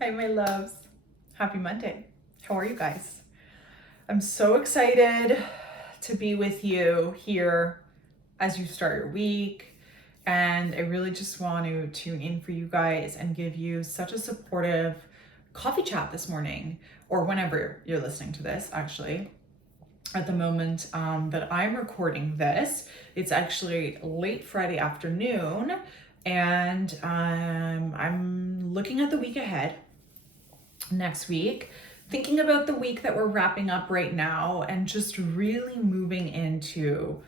Hi, my loves. Happy Monday. How are you guys? I'm so excited to be with you here as you start your week. And I really just want to tune in for you guys and give you such a supportive coffee chat this morning, or whenever you're listening to this, actually. At the moment that I'm recording this, it's actually late Friday afternoon, and I'm looking at the week ahead next week, thinking about the week that we're wrapping up right now, and just really moving into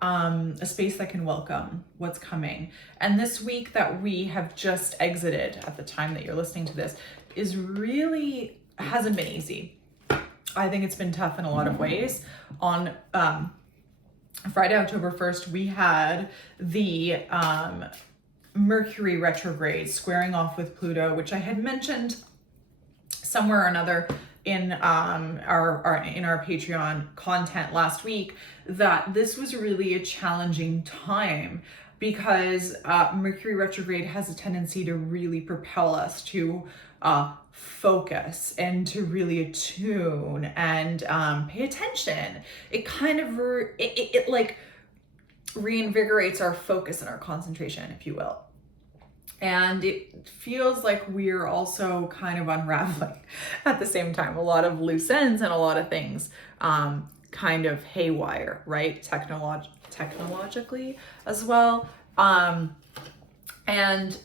a space that can welcome what's coming. And this week that we have just exited at the time that you're listening to this hasn't been easy. I think it's been tough in a lot of ways. On Friday, October 1st, we had the Mercury retrograde squaring off with Pluto, which I had mentioned somewhere or another in our Patreon content last week, that this was really a challenging time because Mercury retrograde has a tendency to really propel us to focus and to really attune and pay attention. It kind of it like reinvigorates our focus and our concentration, if you will. And it feels like we're also kind of unraveling at the same time. A lot of loose ends and a lot of things kind of haywire, right? Technologically as well. And,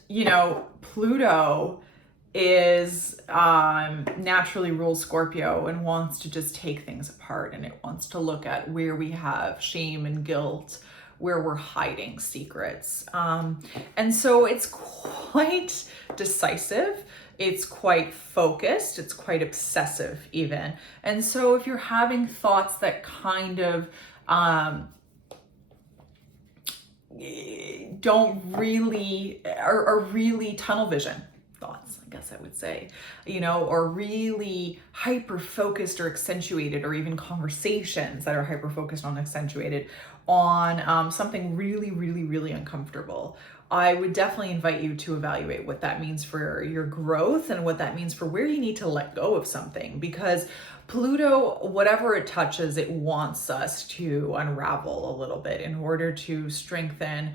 you know, Pluto is naturally rules Scorpio and wants to just take things apart, and it wants to look at where we have shame and guilt, where we're hiding secrets. And so it's quite decisive, it's quite focused, it's quite obsessive even. And so if you're having thoughts that kind of don't really, are really tunnel vision thoughts, I guess I would say, you know, or really hyper focused or accentuated, or even conversations that are hyper focused on accentuated on something really, really, really uncomfortable, I would definitely invite you to evaluate what that means for your growth and what that means for where you need to let go of something. Because Pluto, whatever it touches, it wants us to unravel a little bit in order to strengthen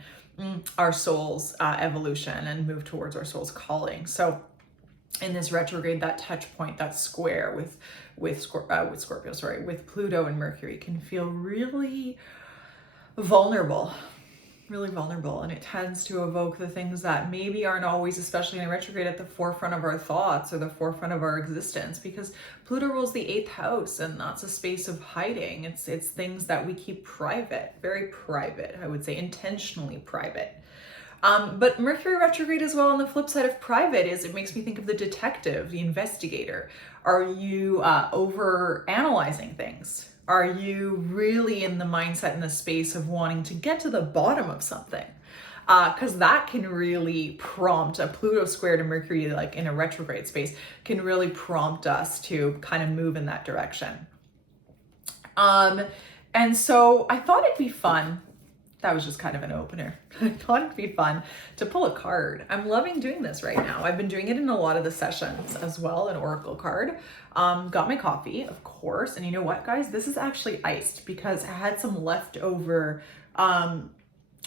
our soul's evolution and move towards our soul's calling. So in this retrograde, that touch point, that square with Pluto and Mercury can feel really vulnerable, and it tends to evoke the things that maybe aren't always, especially in a retrograde, at the forefront of our thoughts or the forefront of our existence, because Pluto rules the 8th house, and that's a space of hiding. It's things that we keep private, very private, I would say, intentionally private. But Mercury retrograde as well, on the flip side of private, is it makes me think of the detective, the investigator. Are you over analyzing things? Are you really in the mindset and the space of wanting to get to the bottom of something? Because that can really prompt, a Pluto square to Mercury, like in a retrograde space, can really prompt us to kind of move in that direction. And so I thought it'd be fun. That was just kind of an opener. I thought it'd be fun to pull a card. I'm loving doing this right now. I've been doing it in a lot of the sessions as well, an oracle card. Got my coffee, of course. And you know what, guys? This is actually iced because I had some leftover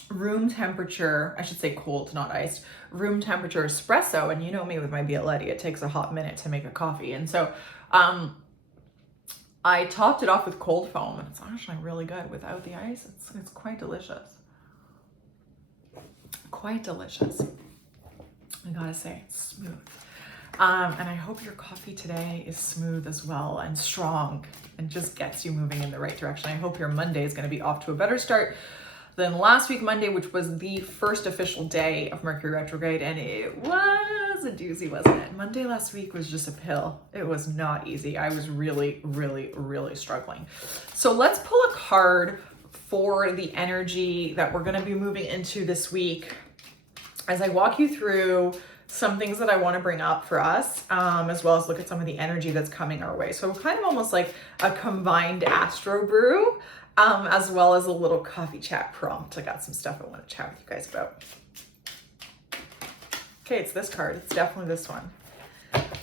room temperature, I should say cold, not iced, room temperature espresso. And you know me with my Bialetti, it takes a hot minute to make a coffee. And so I topped it off with cold foam, and it's actually really good without the ice. It's quite delicious. Quite delicious. I gotta say, it's smooth. And I hope your coffee today is smooth as well and strong and just gets you moving in the right direction. I hope your Monday is gonna be off to a better start than last week Monday, which was the first official day of Mercury retrograde, and it was a doozy, wasn't it? Monday last week was just a pill. It was not easy. I was really, really, really struggling. So let's pull a card for the energy that we're gonna be moving into this week as I walk you through some things that I want to bring up for us, as well as look at some of the energy that's coming our way. So kind of almost like a combined astro brew, as well as a little coffee chat prompt. I got some stuff I want to chat with you guys about. Okay, it's this card. It's definitely this one.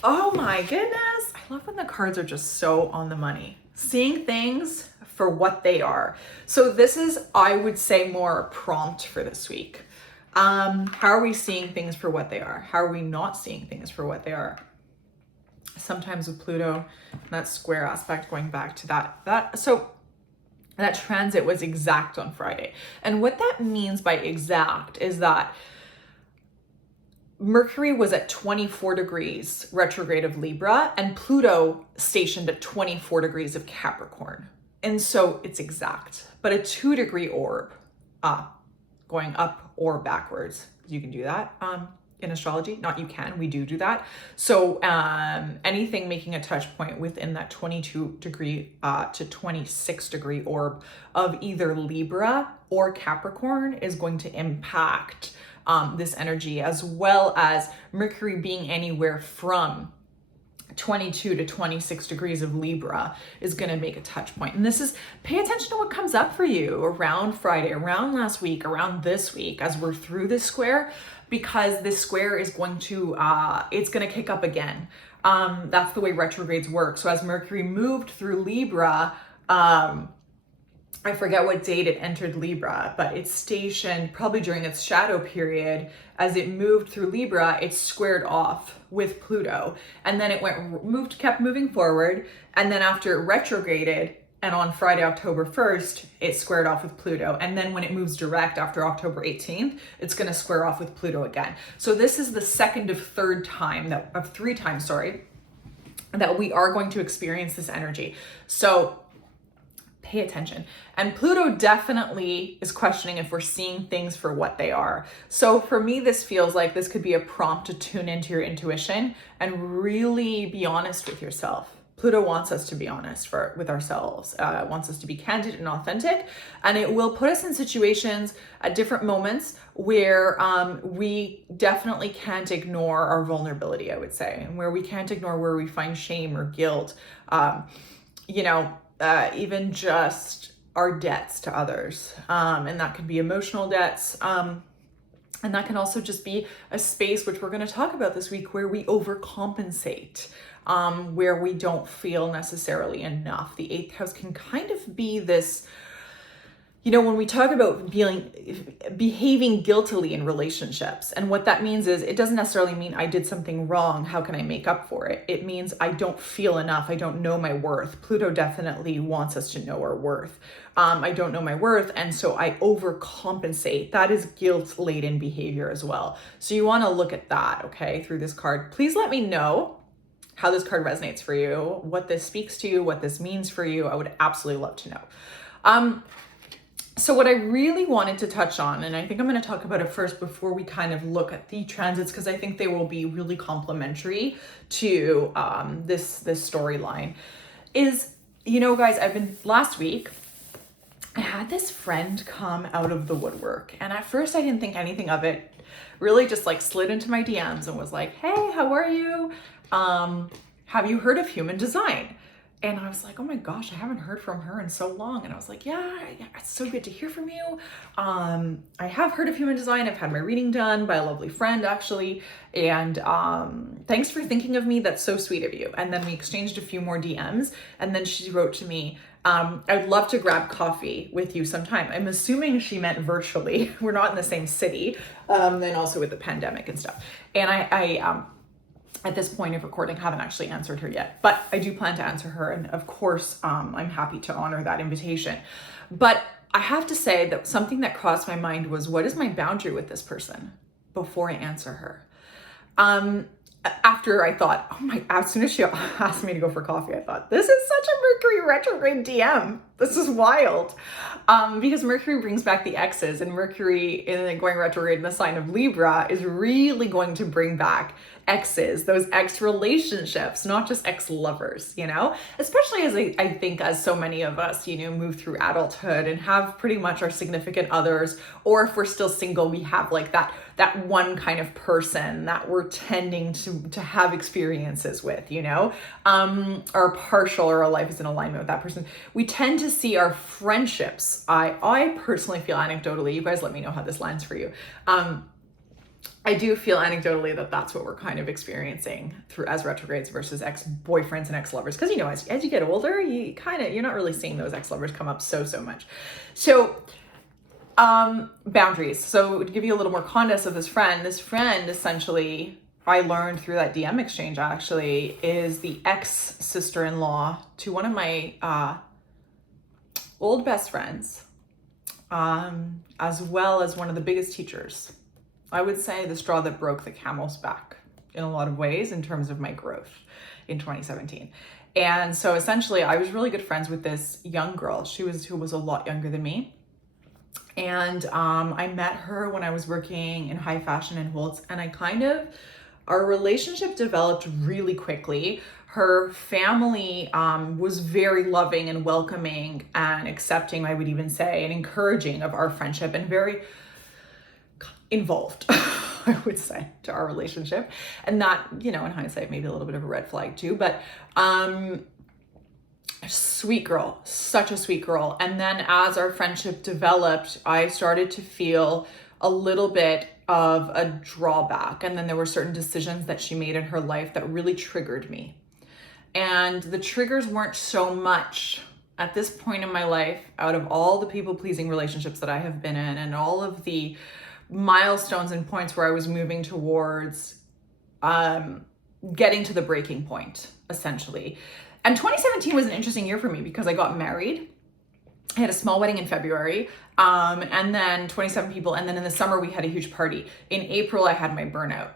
Oh my goodness. I love when the cards are just so on the money. Seeing things for what they are. So this is, I would say, more a prompt for this week. How are we seeing things for what they are? How are we not seeing things for what they are? Sometimes with Pluto, that square aspect, going back to that transit was exact on Friday. And what that means by exact is that Mercury was at 24 degrees retrograde of Libra, and Pluto stationed at 24 degrees of Capricorn. And so it's exact, but a 2-degree orb, going up or backwards. You can do that in astrology. Not you can, we do that. So anything making a touch point within that 22 degree to 26 degree orb of either Libra or Capricorn is going to impact this energy, as well as Mercury being anywhere from 22 to 26 degrees of Libra is going to make a touch point. And this is, pay attention to what comes up for you around Friday, around last week, around this week, as we're through this square, because this square is going to, it's going to kick up again. That's the way retrogrades work. So as Mercury moved through Libra, I forget what date it entered Libra, but it's stationed probably during its shadow period. As it moved through Libra, it squared off with Pluto, and then it kept moving forward. And then after it retrograded, and on Friday, October 1st, it squared off with Pluto. And then when it moves direct after October 18th, it's going to square off with Pluto again. So this is the second of three times, that we are going to experience this energy. So pay attention. And Pluto definitely is questioning if we're seeing things for what they are. So for me, this feels like this could be a prompt to tune into your intuition and really be honest with yourself. Pluto wants us to be honest with ourselves, wants us to be candid and authentic, and it will put us in situations at different moments where we definitely can't ignore our vulnerability, I would say, and where we can't ignore where we find shame or guilt, even just our debts to others. And that could be emotional debts. And that can also just be a space, which we're going to talk about this week, where we overcompensate, where we don't feel necessarily enough. The 8th house can kind of be this, when we talk about behaving guiltily in relationships, and what that means is, it doesn't necessarily mean I did something wrong, how can I make up for it? It means I don't feel enough, I don't know my worth. Pluto definitely wants us to know our worth. I don't know my worth, and so I overcompensate. That is guilt-laden behavior as well. So you want to look at that, okay, through this card. Please let me know how this card resonates for you, what this speaks to you, what this means for you. I would absolutely love to know. So what I really wanted to touch on, and I think I'm going to talk about it first before we kind of look at the transits, because I think they will be really complementary to this storyline, is, guys, last week, I had this friend come out of the woodwork, and at first I didn't think anything of it, really just slid into my DMs and was like, hey, how are you? Have you heard of human design? And I was like, oh my gosh, I haven't heard from her in so long. And I was like, yeah, it's so good to hear from you. I have heard of human design. I've had my reading done by a lovely friend, actually. And thanks for thinking of me. That's so sweet of you. And then we exchanged a few more DMs. And then she wrote to me, I'd love to grab coffee with you sometime. I'm assuming she meant virtually. We're not in the same city. And also with the pandemic and stuff. And I at this point of recording, haven't actually answered her yet, but I do plan to answer her. And of course, I'm happy to honor that invitation. But I have to say that something that crossed my mind was, what is my boundary with this person before I answer her? After I thought, as soon as she asked me to go for coffee, I thought, this is such a Mercury retrograde DM. This is wild. Because Mercury brings back the exes, and Mercury going retrograde in the sign of Libra is really going to bring back exes, those ex relationships, not just ex lovers, especially as I think as so many of us, move through adulthood and have pretty much our significant others, or if we're still single, we have that one kind of person that we're tending to have experiences with, our partial or our life is in alignment with that person. We tend to see our friendships. I personally feel, anecdotally, you guys let me know how this lands for you. I do feel anecdotally that that's what we're kind of experiencing through as retrogrades versus ex-boyfriends and ex-lovers. Because, you know, as you get older, you're not really seeing those ex-lovers come up so much. So boundaries. So to give you a little more context of this friend essentially, I learned through that DM exchange actually, is the ex-sister-in-law to one of my old best friends, as well as one of the biggest teachers. I would say the straw that broke the camel's back in a lot of ways in terms of my growth in 2017. And so essentially I was really good friends with this young girl. Who was a lot younger than me. And I met her when I was working in high fashion in Holtz, and our relationship developed really quickly. Her family was very loving and welcoming and accepting, I would even say, and encouraging of our friendship, and very involved, I would say, to our relationship. And that, you know, in hindsight, maybe a little bit of a red flag too, but sweet girl, such a sweet girl. And then as our friendship developed, I started to feel a little bit of a drawback. And then there were certain decisions that she made in her life that really triggered me. And the triggers weren't so much at this point in my life, out of all the people-pleasing relationships that I have been in and all of the milestones and points where I was moving towards getting to the breaking point, essentially. And 2017 was an interesting year for me because I got married. I had a small wedding in February, and then 27 people. And then in the summer, we had a huge party. In April, I had my burnout,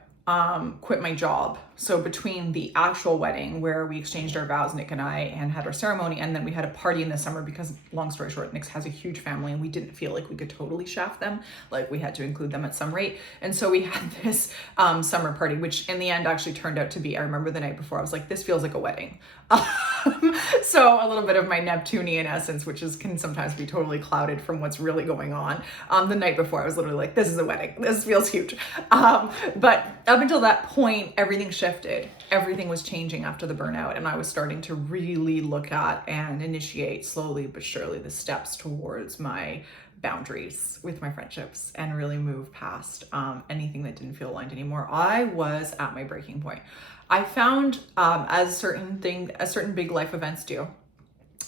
quit my job. So between the actual wedding where we exchanged our vows, Nick and I, and had our ceremony, and then we had a party in the summer because, long story short, Nick has a huge family and we didn't feel like we could totally shaft them. Like we had to include them at some rate. And so we had this summer party, which in the end actually turned out to be, I remember the night before, I was like, this feels like a wedding. So a little bit of my Neptunian essence, which can sometimes be totally clouded from what's really going on. The night before, I was literally like, this is a wedding. This feels huge. But up until that point, everything shifted. Everything was changing after the burnout. And I was starting to really look at and initiate slowly but surely the steps towards my boundaries with my friendships and really move past anything that didn't feel aligned anymore. I was at my breaking point. I found as certain big life events do,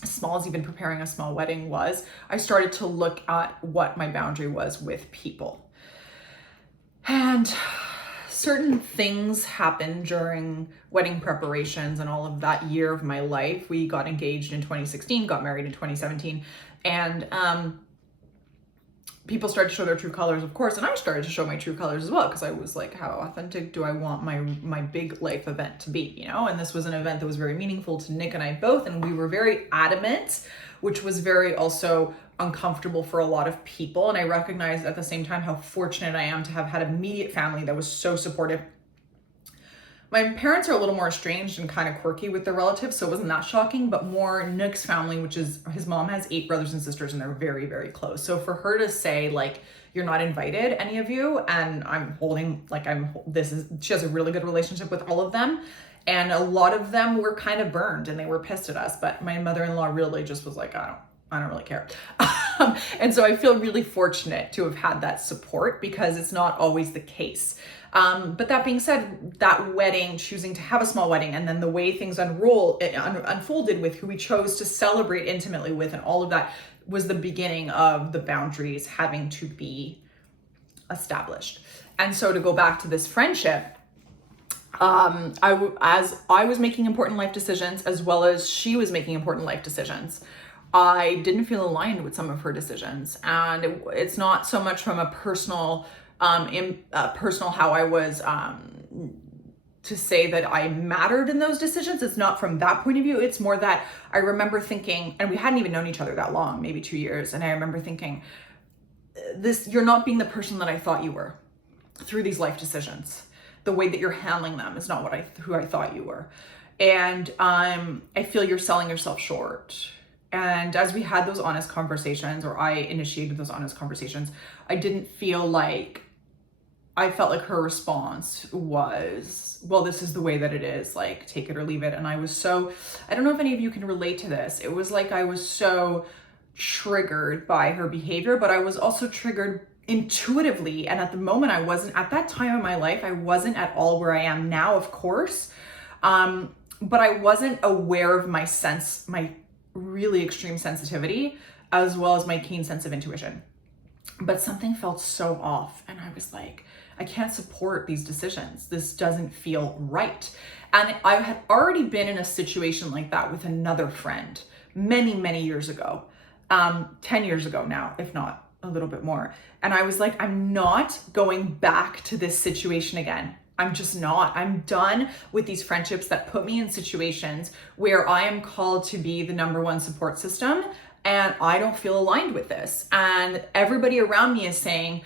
as small as even preparing a small wedding was, I started to look at what my boundary was with people. And certain things happened during wedding preparations and all of that year of my life. We got engaged in 2016, got married in 2017, and people started to show their true colors, of course, and I started to show my true colors as well, because I was like, how authentic do I want my big life event to be, you know? And this was an event that was very meaningful to Nick and I both, and we were very adamant, which was very also uncomfortable for a lot of people. And I recognized at the same time how fortunate I am to have had immediate family that was so supportive. My parents are a little more estranged and kind of quirky with their relatives, so it wasn't that shocking, but more Nick's family, which is, his mom has 8 brothers and sisters and they're very, very close. So for her to say, like, you're not invited, any of you, and she has a really good relationship with all of them. And a lot of them were kind of burned and they were pissed at us, but my mother-in-law really just was like, I don't really care. And so I feel really fortunate to have had that support, because it's not always the case. But that being said, that wedding, choosing to have a small wedding, and then the way things unfolded with who we chose to celebrate intimately with, and all of that was the beginning of the boundaries having to be established. And so to go back to this friendship, as I was making important life decisions, as well as she was making important life decisions, I didn't feel aligned with some of her decisions. And it's not so much from a personal how I was to say that I mattered in those decisions. It's not from that point of view. It's more that I remember thinking, and we hadn't even known each other that long, maybe 2 years. And I remember thinking, you're not being the person that I thought you were through these life decisions. The way that you're handling them is not who I thought you were. And I feel you're selling yourself short. And as we had those honest conversations, or I initiated those honest conversations, I felt like her response was, well, this is the way that it is, like, take it or leave it. And I don't know if any of you can relate to this. It was like I was so triggered by her behavior, but I was also triggered intuitively, and at the moment I wasn't, at that time in my life, I wasn't at all where I am now, of course. But I wasn't aware of my really extreme sensitivity, as well as my keen sense of intuition. But something felt so off, and I was like, I can't support these decisions. This doesn't feel right. And I had already been in a situation like that with another friend many, many years ago, 10 years ago now, if not a little bit more. And I was like, I'm not going back to this situation again. I'm just not. I'm done with these friendships that put me in situations where I am called to be the number one support system, and I don't feel aligned with this. And everybody around me is saying,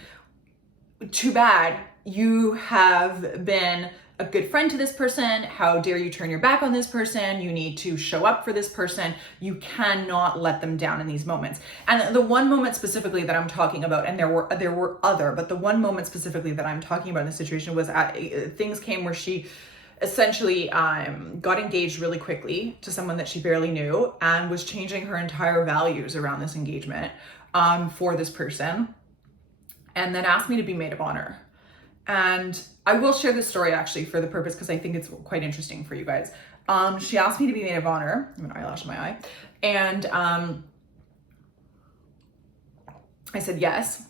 too bad, you have been a good friend to this person. How dare you turn your back on this person? You need to show up for this person. You cannot let them down in these moments. And the one moment specifically that I'm talking about, and there were other, but the one moment specifically that I'm talking about in this situation was things came where she essentially got engaged really quickly to someone that she barely knew, and was changing her entire values around this engagement for this person, and then asked me to be maid of honor. And I will share this story actually for the purpose, because I think it's quite interesting for you guys. She asked me to be maid of honor. I have an eyelash in my eye. And I said yes.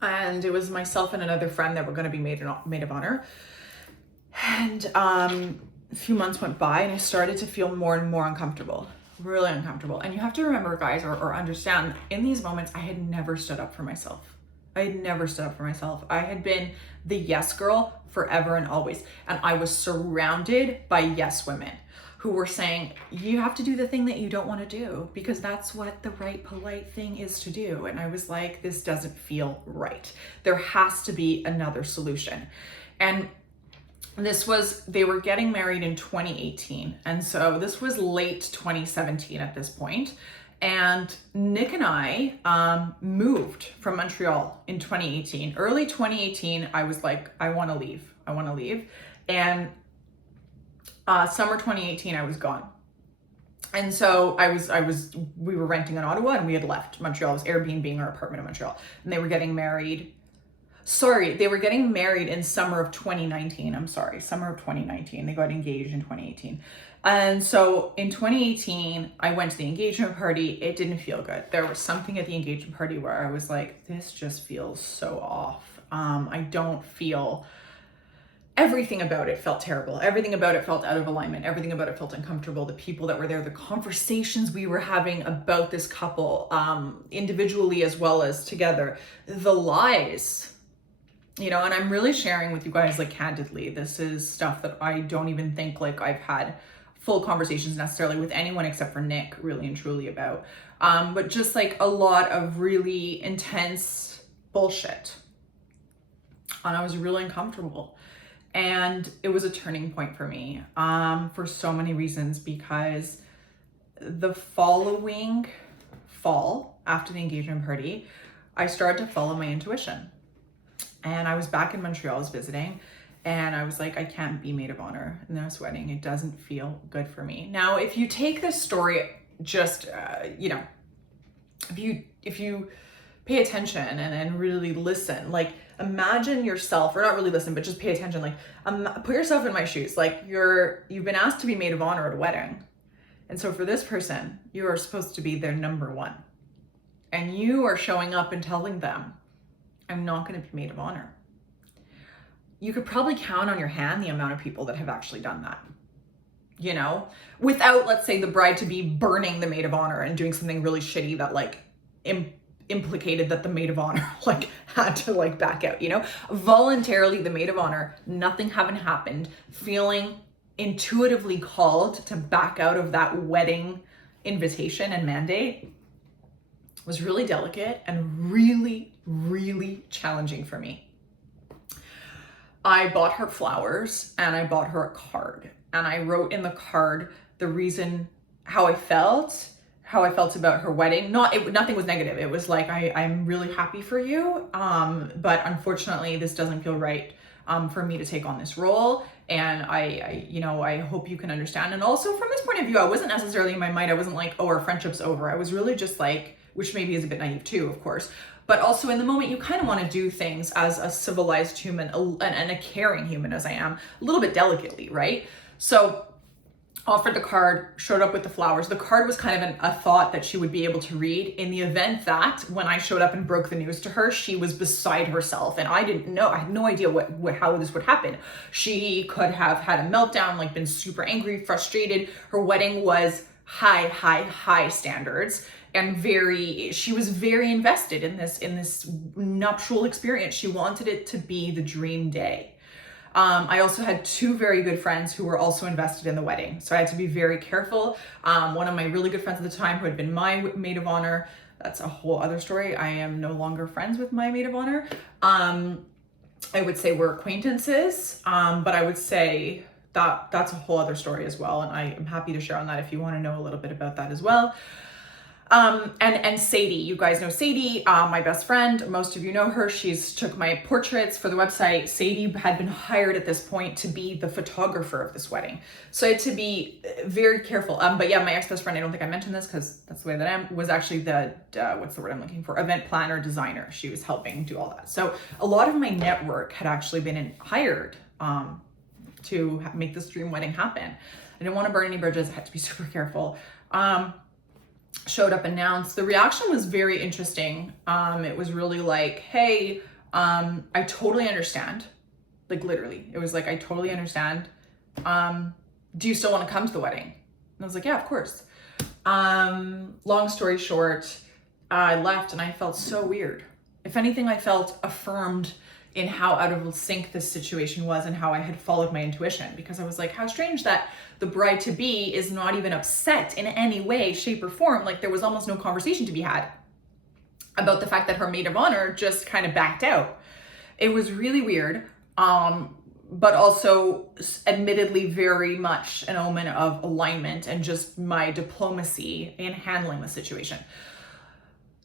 And it was myself and another friend that were going to be maid of honor. And a few months went by, and I started to feel more and more uncomfortable, really uncomfortable. And you have to remember, guys, or understand, in these moments, I had never stood up for myself. I had never stood up for myself. I had been the yes girl forever and always. And I was surrounded by yes women who were saying, you have to do the thing that you don't want to do, because that's what the right, polite thing is to do. And I was like, this doesn't feel right. There has to be another solution. And they were getting married in 2018. And so this was late 2017 at this point. And Nick and I moved from Montreal in 2018. Early 2018, I was like, I want to leave. And summer 2018, I was gone. And so we were renting in Ottawa, and we had left Montreal. I was Airbnb our apartment in Montreal, and they were getting married. They were getting married in summer of 2019. Summer of 2019. They got engaged in 2018. And so in 2018, I went to the engagement party. It didn't feel good. There was something at the engagement party where I was like, this just feels so off. I don't feel, everything about it felt terrible. Everything about it felt out of alignment. Everything about it felt uncomfortable. The people that were there, the conversations we were having about this couple, individually as well as together, the lies, and I'm really sharing with you guys, like, candidly. This is stuff that I don't even think like I've had full conversations necessarily with anyone except for Nick, really and truly, about. But just like a lot of really intense bullshit. And I was really uncomfortable. And it was a turning point for me for so many reasons, because the following fall, after the engagement party, I started to follow my intuition. And I was back in Montreal, I was visiting, and I was like, I can't be maid of honor in this wedding. It doesn't feel good for me. Now, if you take this story just, if you pay attention and really listen, like, imagine yourself, or not really listen, but just pay attention, like, put yourself in my shoes. Like, you've been asked to be maid of honor at a wedding. And so for this person, you are supposed to be their number one. And you are showing up and telling them, I'm not going to be maid of honor. You could probably count on your hand the amount of people that have actually done that, without, let's say, the bride to be burning the maid of honor and doing something really shitty that, like, implicated that the maid of honor, like, had to, like, back out, voluntarily, the maid of honor, nothing having happened, feeling intuitively called to back out of that wedding invitation and mandate was really delicate and really, really challenging for me. I bought her flowers, and I bought her a card, and I wrote in the card the reason, how I felt about her wedding. Nothing was negative. It was like, I'm really happy for you, but unfortunately this doesn't feel right for me to take on this role, and I hope you can understand. And also, from this point of view, I wasn't necessarily, in my mind, I wasn't like, oh, our friendship's over. I was really just like, which maybe is a bit naive too, of course. But also in the moment, you kind of want to do things as a civilized human and a caring human as I am, a little bit delicately, right? So offered the card, showed up with the flowers. The card was kind of a thought that she would be able to read in the event that when I showed up and broke the news to her, she was beside herself. And I didn't know, I had no idea how this would happen. She could have had a meltdown, like been super angry, frustrated. Her wedding was high standards, and she was very invested in this nuptial experience. She wanted it to be the dream day. I also had two very good friends who were also invested in the wedding. So I had to be very careful. One of my really good friends at the time, who had been my maid of honor, that's a whole other story. I am no longer friends with my maid of honor. I would say we're acquaintances, but I would say that's a whole other story as well. And I am happy to share on that if you want to know a little bit about that as well. And Sadie, you guys know Sadie, my best friend. Most of you know her. She's took my portraits for the website. Sadie had been hired at this point to be the photographer of this wedding. So I had to be very careful. But yeah, my ex-best friend, I don't think I mentioned this because that's the way that I am, was actually the, what's the word I'm looking for? Event planner designer. She was helping do all that. So a lot of my network had actually been hired, to make this dream wedding happen. I didn't want to burn any bridges. I had to be super careful. Showed up, announced. The reaction was very interesting. It was really like, hey, I totally understand. Like literally, it was like, I totally understand. Do you still want to come to the wedding? And I was like, yeah, of course. Long story short, I left and I felt so weird. If anything, I felt affirmed in how out of sync this situation was and how I had followed my intuition, because I was like, how strange that the bride-to-be is not even upset in any way, shape, or form. Like there was almost no conversation to be had about the fact that her maid of honor just kind of backed out. It was really weird, but also admittedly very much an omen of alignment and just my diplomacy in handling the situation.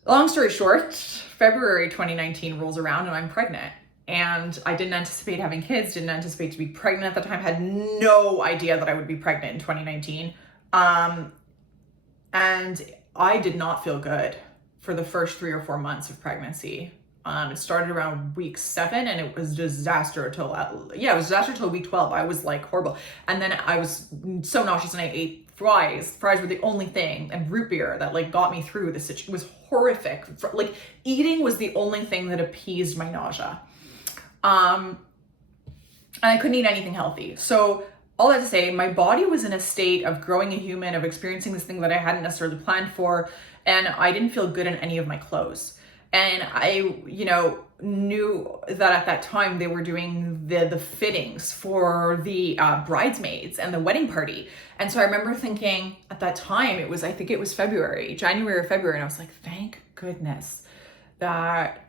Long story short, February 2019 rolls around and I'm pregnant. And I didn't anticipate having kids, didn't anticipate to be pregnant at the time, had no idea that I would be pregnant in 2019. And I did not feel good for the first 3 or 4 months of pregnancy. It started around week 7 and it was disaster until, it was disaster until week 12. I was like horrible. And then I was so nauseous and I ate fries. Fries were the only thing, and root beer that like got me through this. It was horrific. Like eating was the only thing that appeased my nausea. And I couldn't eat anything healthy. So all that to say, my body was in a state of growing a human, of experiencing this thing that I hadn't necessarily planned for. And I didn't feel good in any of my clothes. And I, knew that at that time they were doing the fittings for the bridesmaids and the wedding party. And so I remember thinking at that time, I think it was January or February. And I was like, thank goodness that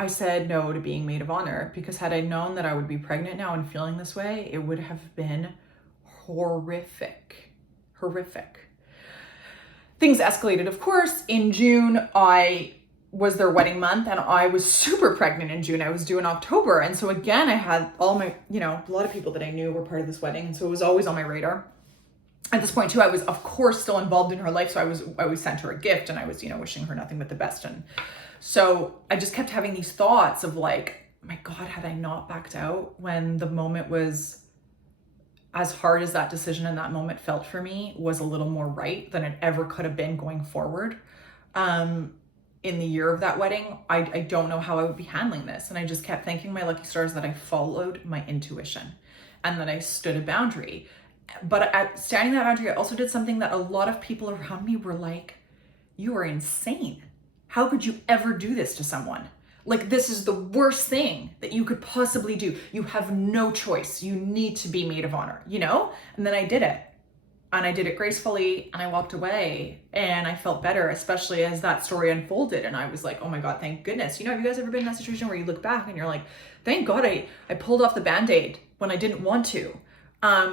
I said no to being maid of honor, because had I known that I would be pregnant now and feeling this way, it would have been horrific. Things escalated, of course. In June, I was their wedding month and I was super pregnant in June. I was due in October. And so again, I had all my, a lot of people that I knew were part of this wedding. And so it was always on my radar. At this point too, I was of course still involved in her life. So I always sent her a gift and I was, wishing her nothing but the best. And so I just kept having these thoughts of like, my God, had I not backed out when the moment was, as hard as that decision in that moment felt for me, was a little more right than it ever could have been going forward. In the year of that wedding, I don't know how I would be handling this. And I just kept thanking my lucky stars that I followed my intuition and that I stood a boundary. But at standing that boundary, I also did something that a lot of people around me were like, you are insane. How could you ever do this to someone? Like, this is the worst thing that you could possibly do. You have no choice. You need to be maid of honor, And then I did it. And I did it gracefully and I walked away and I felt better, especially as that story unfolded. And I was like, oh my God, thank goodness. Have you guys ever been in that situation where you look back and you're like, thank God I pulled off the Band-Aid when I didn't want to,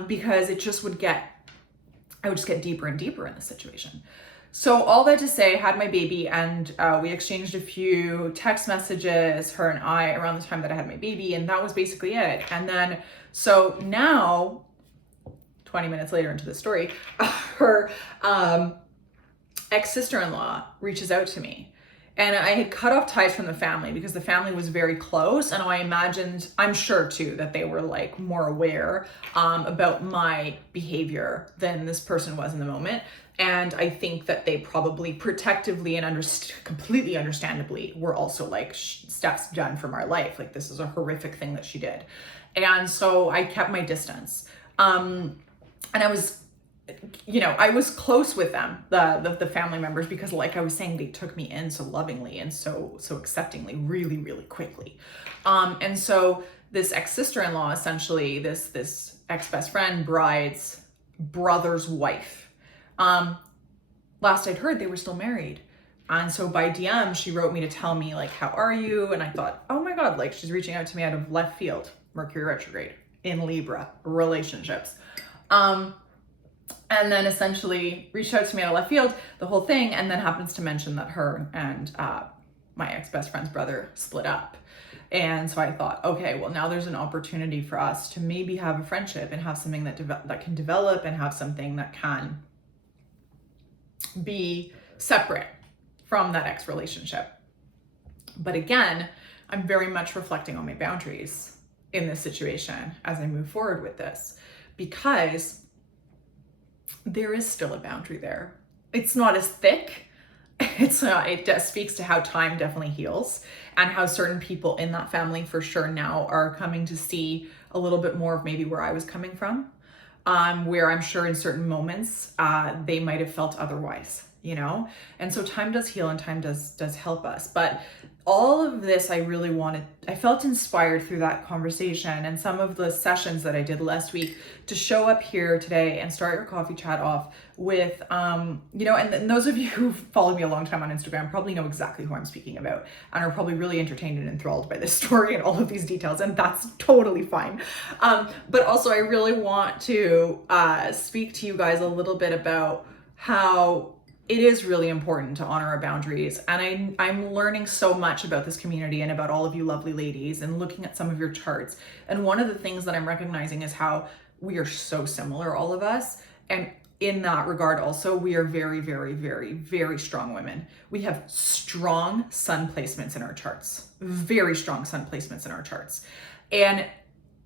because it just I would just get deeper and deeper in the situation. So all that to say, had my baby and we exchanged a few text messages, her and I, around the time that I had my baby. And that was basically it. And then, so now 20 minutes later into the story, her ex-sister-in-law reaches out to me. And I had cut off ties from the family because the family was very close. And I imagined, I'm sure too, that they were like more aware about my behavior than this person was in the moment. And I think that they probably protectively and completely understandably were also like, Steph's done from our life. Like, this is a horrific thing that she did. And so I kept my distance. And I was, I was close with them, the family members, because like I was saying, they took me in so lovingly and so acceptingly, really, really quickly. And so this ex-sister-in-law, essentially this ex-best friend, bride's brother's wife, last I'd heard they were still married. And so by DM, she wrote me to tell me like, how are you? And I thought, oh my God, like she's reaching out to me out of left field, Mercury retrograde in Libra, relationships. And then essentially reached out to me out of left field, the whole thing, and then happens to mention that her and my ex-best friend's brother split up. And so I thought, okay, well now there's an opportunity for us to maybe have a friendship and have something that can develop and have something that can be separate from that ex relationship. But again, I'm very much reflecting on my boundaries in this situation as I move forward with this, because there is still a boundary there. It's not as thick. It speaks to how time definitely heals and how certain people in that family for sure now are coming to see a little bit more of maybe where I was coming from, where I'm sure in certain moments they might have felt otherwise, And so time does heal and time does help us. But all of this, I felt inspired through that conversation and some of the sessions that I did last week to show up here today and start your coffee chat off with, and those of you who've followed me a long time on Instagram probably know exactly who I'm speaking about and are probably really entertained and enthralled by this story and all of these details, and that's totally fine. But also I really want to speak to you guys a little bit about how it is really important to honor our boundaries. And I'm learning so much about this community and about all of you lovely ladies and looking at some of your charts. And one of the things that I'm recognizing is how we are so similar, all of us. And in that regard also, we are very, very, very, very strong women. We have strong sun placements in our charts, very strong sun placements in our charts. And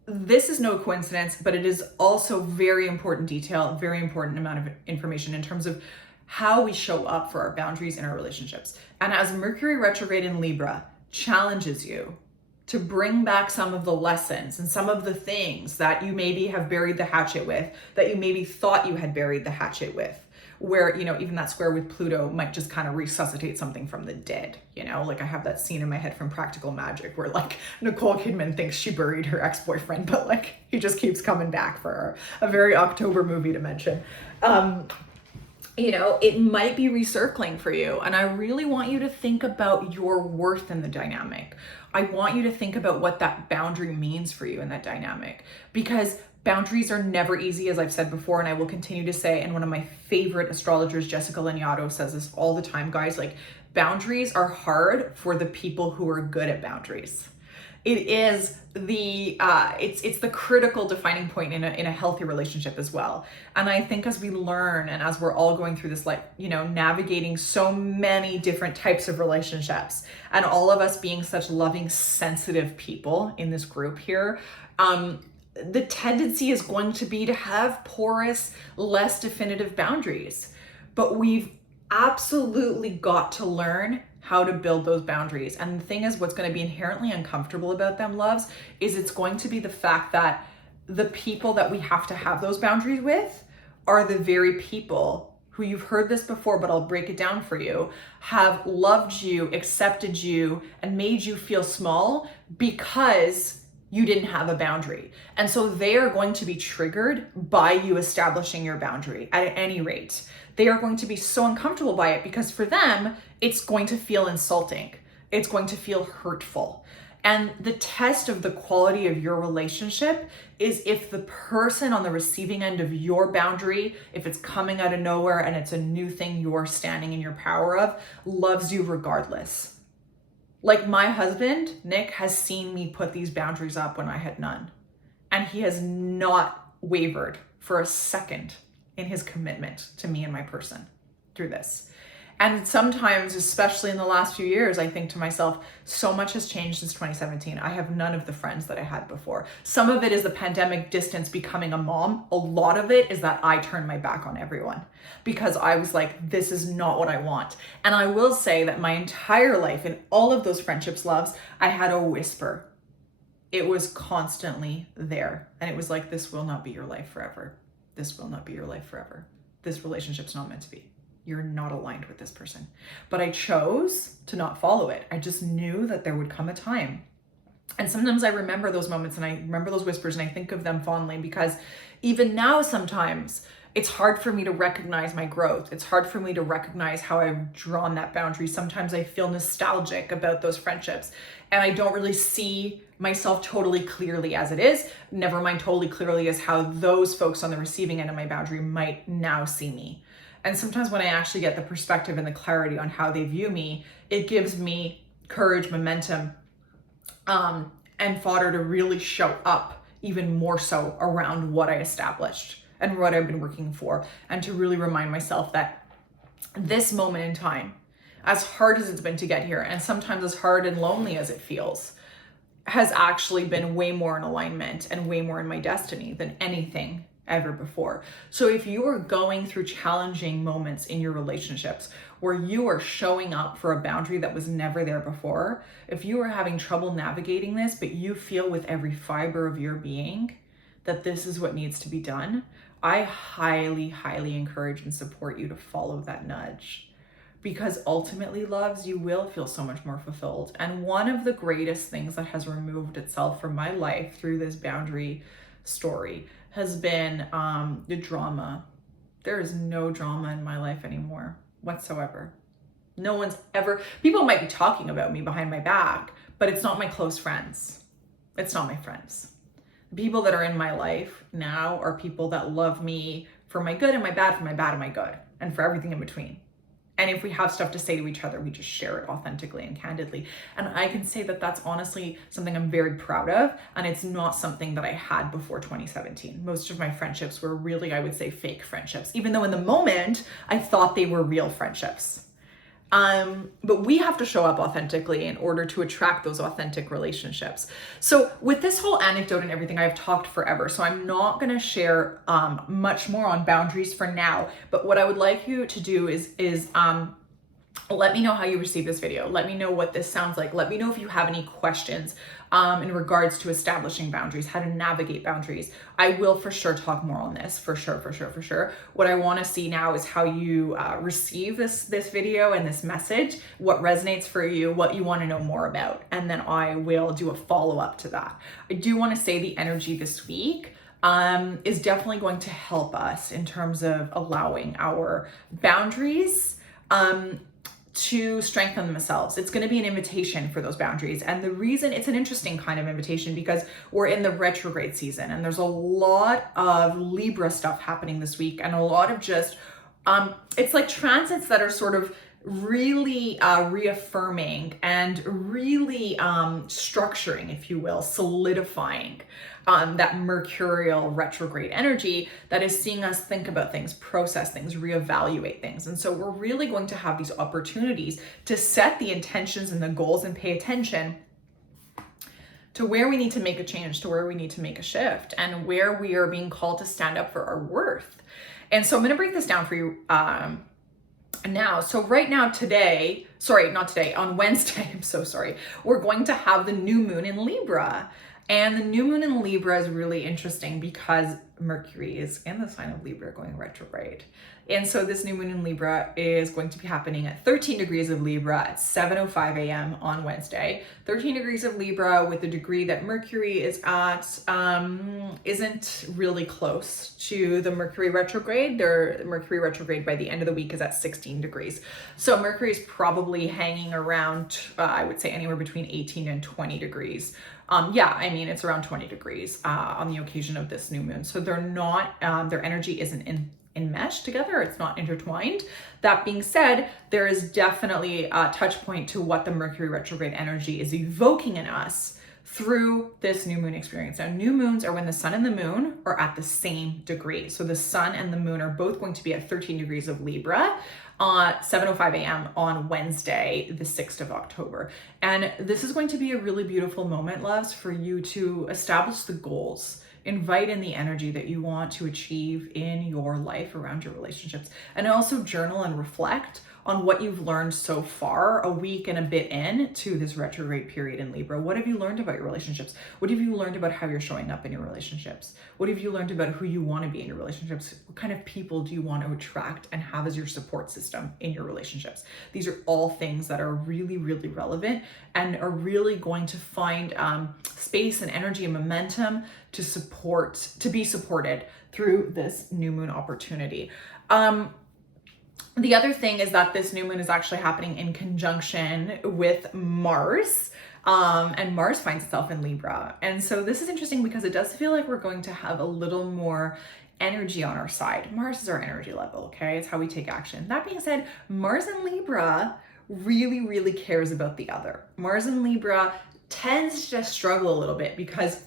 this is no coincidence, but it is also very important detail, very important amount of information in terms of how we show up for our boundaries in our relationships. And as Mercury retrograde in Libra challenges you to bring back some of the lessons and some of the things that you maybe have buried the hatchet with, that you maybe thought you had buried the hatchet with, where, even that square with Pluto might just kind of resuscitate something from the dead, Like I have that scene in my head from Practical Magic where like Nicole Kidman thinks she buried her ex-boyfriend, but like he just keeps coming back for her. A very October movie to mention. It might be recircling for you. And I really want you to think about your worth in the dynamic. I want you to think about what that boundary means for you in that dynamic, because boundaries are never easy, as I've said before, and I will continue to say, and one of my favorite astrologers, Jessica Laniato, says this all the time, guys, like boundaries are hard for the people who are good at boundaries. It is it's the critical defining point in a healthy relationship as well. And I think as we learn and as we're all going through this, navigating so many different types of relationships and all of us being such loving, sensitive people in this group here, the tendency is going to be to have porous, less definitive boundaries. But we've absolutely got to learn how to build those boundaries. And the thing is, what's going to be inherently uncomfortable about them, loves, is it's going to be the fact that the people that we have to have those boundaries with are the very people who, you've heard this before, but I'll break it down for you, have loved you, accepted you, and made you feel small because you didn't have a boundary. And so they are going to be triggered by you establishing your boundary at any rate. They are going to be so uncomfortable by it because for them, it's going to feel insulting. It's going to feel hurtful. And the test of the quality of your relationship is if the person on the receiving end of your boundary, if it's coming out of nowhere and it's a new thing you're standing in your power of, loves you regardless. Like my husband, Nick, has seen me put these boundaries up when I had none. And he has not wavered for a second in his commitment to me and my person through this. And sometimes, especially in the last few years, I think to myself, so much has changed since 2017. I have none of the friends that I had before. Some of it is the pandemic distance, becoming a mom. A lot of it is that I turned my back on everyone because I was like, this is not what I want. And I will say that my entire life, in all of those friendships, loves, I had a whisper. It was constantly there. And it was like, this will not be your life forever. This will not be your life forever. This relationship's not meant to be. You're not aligned with this person. But I chose to not follow it. I just knew that there would come a time. And sometimes I remember those moments and I remember those whispers and I think of them fondly, because even now sometimes it's hard for me to recognize my growth. It's hard for me to recognize how I've drawn that boundary. Sometimes I feel nostalgic about those friendships and I don't really see myself totally clearly as it is. Never mind totally clearly as how those folks on the receiving end of my boundary might now see me. And sometimes when I actually get the perspective and the clarity on how they view me, it gives me courage, momentum, and fodder to really show up even more so around what I established and what I've been working for. And to really remind myself that this moment in time, as hard as it's been to get here, and sometimes as hard and lonely as it feels, has actually been way more in alignment and way more in my destiny than anything ever before. So if you are going through challenging moments in your relationships where you are showing up for a boundary that was never there before, if you are having trouble navigating this, but you feel with every fiber of your being that this is what needs to be done, I highly, highly encourage and support you to follow that nudge. Because ultimately, loves, you will feel so much more fulfilled. And one of the greatest things that has removed itself from my life through this boundary story has been the drama. There is no drama in my life anymore whatsoever. No one's ever, people might be talking about me behind my back, but it's not my close friends. It's not my friends. The people that are in my life now are people that love me for my good and my bad, for my bad and my good, and for everything in between. And if we have stuff to say to each other, we just share it authentically and candidly. And I can say that that's honestly something I'm very proud of. And it's not something that I had before 2017. Most of my friendships were really, I would say, fake friendships, even though in the moment I thought they were real friendships. But we have to show up authentically in order to attract those authentic relationships. So with this whole anecdote and everything, I've talked forever, so I'm not going to share much more on boundaries for now. But what I would like you to do is let me know how you receive this video. Let me know what this sounds like. Let me know if you have any questions in regards to establishing boundaries, how to navigate boundaries. I will for sure talk more on this, for sure. What I want to see now is how you receive this video and this message, what resonates for you, what you want to know more about, and then I will do a follow-up to that. I do want to say the energy this week is definitely going to help us in terms of allowing our boundaries to strengthen themselves. It's going to be an invitation for those boundaries. And the reason it's an interesting kind of invitation because we're in the retrograde season and there's a lot of Libra stuff happening this week and a lot of just, it's like transits that are sort of really reaffirming and really structuring, if you will, solidifying that mercurial retrograde energy that is seeing us think about things, process things, reevaluate things. And so we're really going to have these opportunities to set the intentions and the goals and pay attention to where we need to make a change, to where we need to make a shift, and where we are being called to stand up for our worth. And so I'm going to break this down for you now. So right now, on Wednesday, I'm so sorry, we're going to have the new moon in Libra. And the new moon in Libra is really interesting because Mercury is in the sign of Libra going retrograde. And so this new moon in Libra is going to be happening at 13 degrees of Libra at 7:05 a.m. on Wednesday. 13 degrees of Libra with the degree that Mercury is at isn't really close to the Mercury retrograde. The Mercury retrograde by the end of the week is at 16 degrees. So Mercury is probably hanging around, I would say anywhere between 18 and 20 degrees. It's around 20 degrees on the occasion of this new moon. So they're not, their energy isn't enmeshed together. It's not intertwined. That being said, there is definitely a touch point to what the Mercury retrograde energy is evoking in us through this new moon experience. Now, new moons are when the sun and the moon are at the same degree. So the sun and the moon are both going to be at 13 degrees of Libra at 7:05 a.m. on Wednesday, the 6th of October. And this is going to be a really beautiful moment, loves, for you to establish the goals, invite in the energy that you want to achieve in your life around your relationships, and also journal and reflect on what you've learned so far, a week and a bit in to this retrograde period in Libra. What have you learned about your relationships? What have you learned about how you're showing up in your relationships? What have you learned about who you want to be in your relationships? What kind of people do you want to attract and have as your support system in your relationships? These are all things that are really, really relevant and are really going to find space and energy and momentum to be supported through this new moon opportunity. The other thing is that this new moon is actually happening in conjunction with Mars, and Mars finds itself in Libra. And so this is interesting because it does feel like we're going to have a little more energy on our side. Mars is our energy level, okay? It's how we take action. That being said, Mars in Libra really, really cares about the other. Mars in Libra tends to struggle a little bit because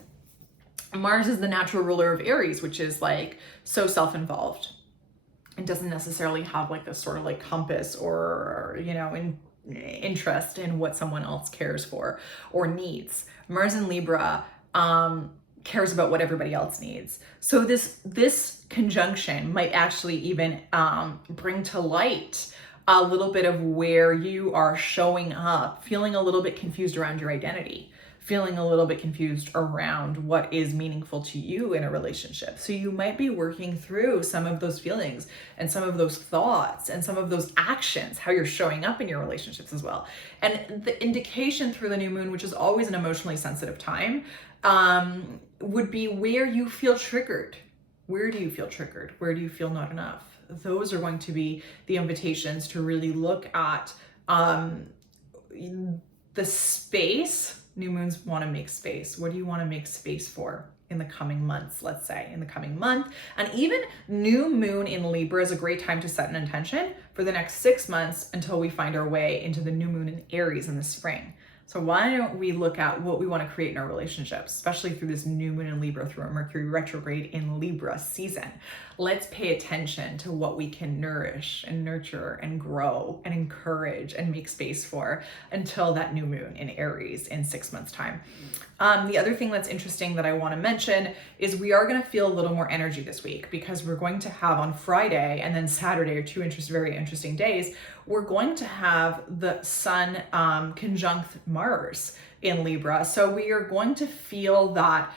Mars is the natural ruler of Aries, which is like so self-involved. It doesn't necessarily have like this sort of like compass or, interest in what someone else cares for or needs. Mars in Libra cares about what everybody else needs. So this conjunction might actually even bring to light a little bit of where you are showing up, feeling a little bit confused around your identity, feeling a little bit confused around what is meaningful to you in a relationship. So you might be working through some of those feelings and some of those thoughts and some of those actions, how you're showing up in your relationships as well. And the indication through the new moon, which is always an emotionally sensitive time, would be where you feel triggered. Where do you feel triggered? Where do you feel not enough? Those are going to be the invitations to really look at the space. New moons want to make space. What do you want to make space for in the coming months, let's say, in the coming month? And even new moon in Libra is a great time to set an intention for the next 6 months until we find our way into the new moon in Aries in the spring. So why don't we look at what we want to create in our relationships, especially through this new moon in Libra, through a Mercury retrograde in Libra season. Let's pay attention to what we can nourish and nurture and grow and encourage and make space for until that new moon in Aries in 6 months' time. The other thing that's interesting that I want to mention is we are going to feel a little more energy this week because we're going to have on Friday and then Saturday are two very interesting days. We're going to have the sun conjunct Mars in Libra. So we are going to feel that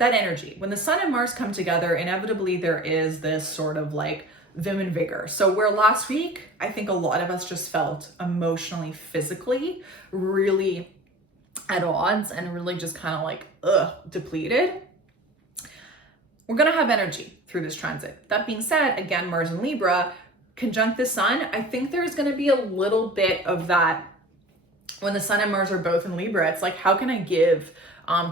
energy. When the sun and Mars come together, inevitably there is this sort of like vim and vigor. So where last week, I think a lot of us just felt emotionally, physically, really at odds and really just kind of like, depleted. We're going to have energy through this transit. That being said, again, Mars and Libra conjunct the sun. I think there's going to be a little bit of that when the sun and Mars are both in Libra. It's like, how can I give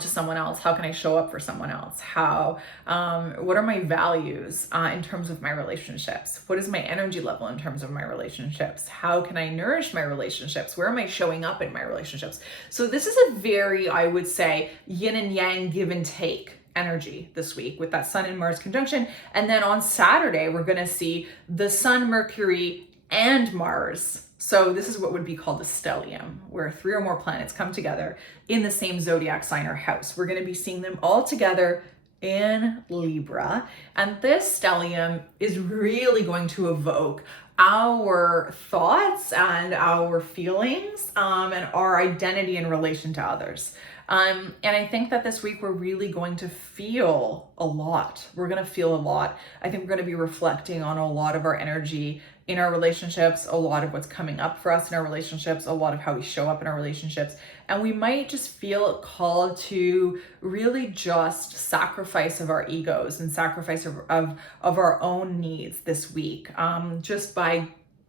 to someone else? How can I show up for someone else? What are my values in terms of my relationships? What is my energy level in terms of my relationships? How can I nourish my relationships? Where am I showing up in my relationships? So this is a very, I would say, yin and yang, give and take energy this week with that sun and Mars conjunction. And then on Saturday, we're going to see the sun, Mercury, and Mars. So this is what would be called a stellium, where 3 or more planets come together in the same zodiac sign or house. We're going to be seeing them all together in Libra. And this stellium is really going to evoke our thoughts and our feelings and our identity in relation to others. And I think that this week we're really going to feel a lot. We're going to feel a lot. I think we're going to be reflecting on a lot of our energy in our relationships, a lot of what's coming up for us in our relationships, a lot of how we show up in our relationships. And we might just feel called to really just sacrifice of our egos and sacrifice of our own needs this week.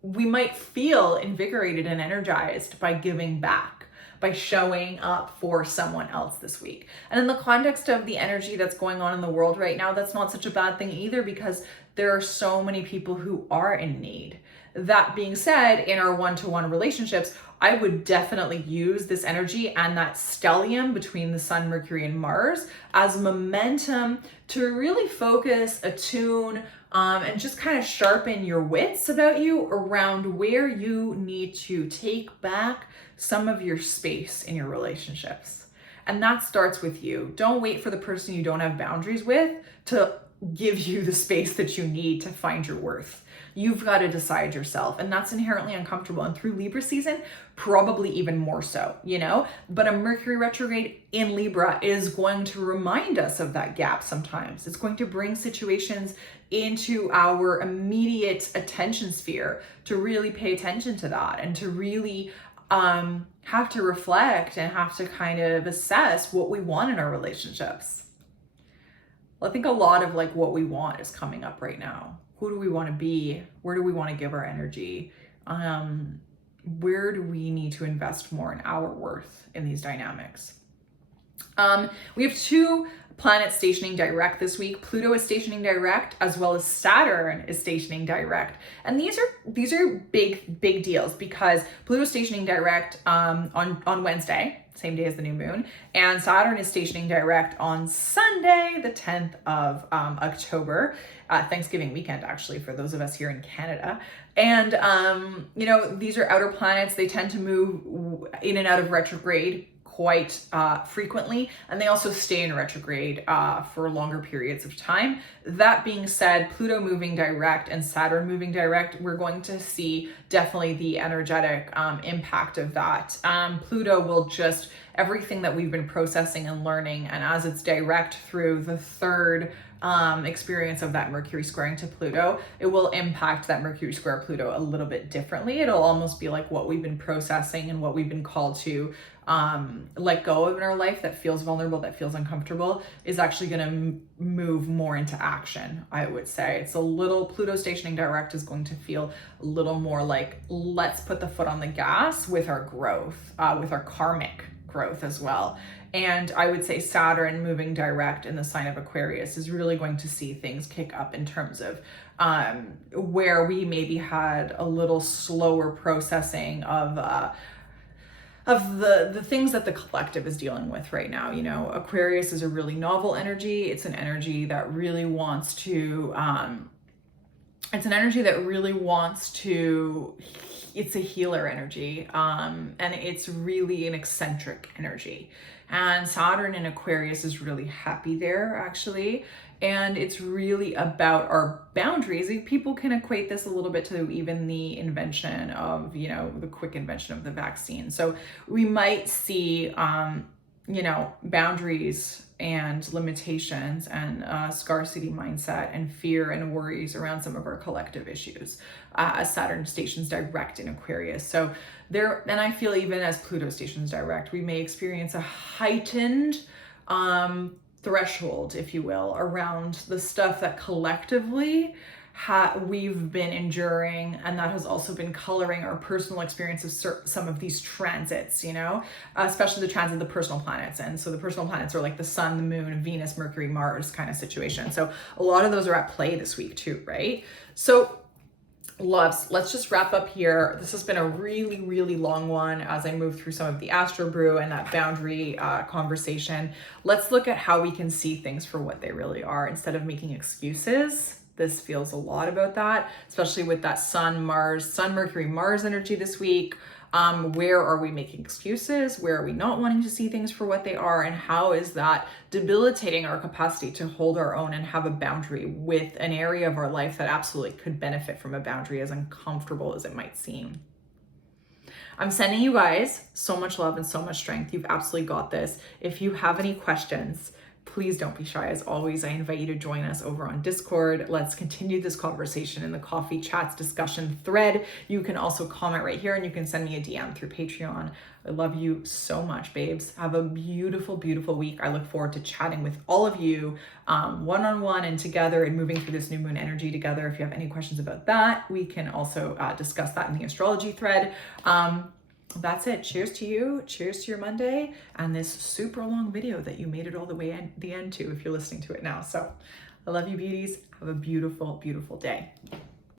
We might feel invigorated and energized by giving back, by showing up for someone else this week. And in the context of the energy that's going on in the world right now, that's not such a bad thing either, because there are so many people who are in need. That being said, in our one-to-one relationships, I would definitely use this energy and that stellium between the Sun, Mercury, and Mars as momentum to really focus, attune, and just kind of sharpen your wits about you around where you need to take back some of your space in your relationships. And that starts with you. Don't wait for the person you don't have boundaries with to give you the space that you need to find your worth. You've got to decide yourself, and that's inherently uncomfortable. And through Libra season, probably even more so, you know? But a Mercury retrograde in Libra is going to remind us of that gap sometimes. It's going to bring situations into our immediate attention sphere to really pay attention to that and to really have to reflect and have to kind of assess what we want in our relationships. Well, I think a lot of like what we want is coming up right now. Who do we want to be? Where do we want to give our energy? Where do we need to invest more in our worth in these dynamics? We have 2 planets stationing direct this week. Pluto is stationing direct, as well as Saturn is stationing direct. And these are big deals, because Pluto is stationing direct on Wednesday, same day as the new moon, and Saturn is stationing direct on Sunday, the 10th of October, Thanksgiving weekend, actually, for those of us here in Canada. And, you know, these are outer planets. They tend to move in and out of retrograde quite frequently, and they also stay in retrograde for longer periods of time. That being said, Pluto moving direct and Saturn moving direct, we're going to see definitely the energetic impact of that. Pluto will just, everything that we've been processing and learning, and as it's direct through the 3rd experience of that Mercury squaring to Pluto, it will impact that Mercury square Pluto a little bit differently. It'll almost be like what we've been processing and what we've been called to let go of in our life that feels vulnerable, that feels uncomfortable, is actually going to move more into action, I would say. It's a little, Pluto stationing direct is going to feel a little more like, let's put the foot on the gas with our growth, with our karmic growth as well. And I would say Saturn moving direct in the sign of Aquarius is really going to see things kick up in terms of where we maybe had a little slower processing of the things that the collective is dealing with right now. You know, Aquarius is a really novel energy. It's an energy that really wants to, it's a healer energy, and it's really an eccentric energy. And Saturn in Aquarius is really happy there, actually. And it's really about our boundaries. People can equate this a little bit to even the invention of, you know, the quick invention of the vaccine. So we might see, you know, boundaries and limitations and scarcity mindset and fear and worries around some of our collective issues as Saturn stations direct in Aquarius. So there, and I feel even as Pluto stations direct, we may experience a heightened threshold, if you will, around the stuff that collectively we've been enduring, and that has also been coloring our personal experience of some of these transits, you know, especially the transit of the personal planets. And so the personal planets are like the Sun, the Moon, Venus, Mercury, Mars kind of situation. So a lot of those are at play this week too, right? So loves, let's just wrap up here. This has been a really long one as I move through some of the Astro Brew and that boundary conversation. Let's look at how we can see things for what they really are instead of making excuses. This feels a lot about that, especially with that Sun, Mercury, Mars energy this week. Where are we making excuses? Where are we not wanting to see things for what they are? And how is that debilitating our capacity to hold our own and have a boundary with an area of our life that absolutely could benefit from a boundary, as uncomfortable as it might seem? I'm sending you guys so much love and so much strength. You've absolutely got this. If you have any questions, please don't be shy. As always, I invite you to join us over on Discord. Let's continue this conversation in the coffee chats discussion thread. You can also comment right here, and you can send me a DM through Patreon. I love you so much, babes. Have a beautiful week. I look forward to chatting with all of you one-on-one and together and moving through this new moon energy together. If you have any questions about that, we can also discuss that in the astrology thread. That's it. Cheers to you. Cheers to your Monday and this super long video that you made it all the way at the end to if you're listening to it now. So I love you, beauties. Have a beautiful day.